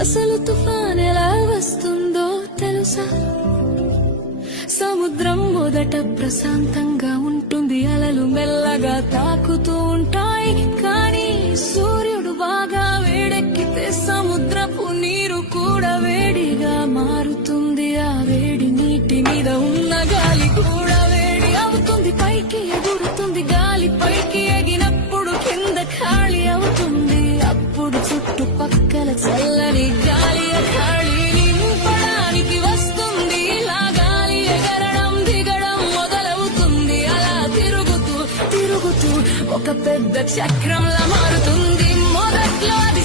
అసలు తుఫాన్ ఎలా వస్తుందో తెలుసా? సముద్రం మొదట ప్రశాంతంగా ఉంటుంది, అలలు మెల్లగా తాకుతూ ఉంటాయి. కానీ సూర్యుడు బాగా వేడెక్కితే సముద్రపు నీరు కూడా వేడిగా మారుతుంది. ఆ వేడి నీటి మీద ఉన్న గాలి కూడా వేడి అవుతుంది, పైకి ఎగురుతుంది. గాలి పైకి ఎగినప్పుడు కింద ఖాళీ అవుతుంది. అప్పుడు చుట్టుపక్కల చల్లని గాలి ఖాళీ నింపడానికి వస్తుంది. ఇలా గాలి ఎగరడం దిగడం మొదలవుతుంది. అలా తిరుగుతూ తిరుగుతూ ఒక పెద్ద చక్రంలా మారుతుంది. మొదట్లో అది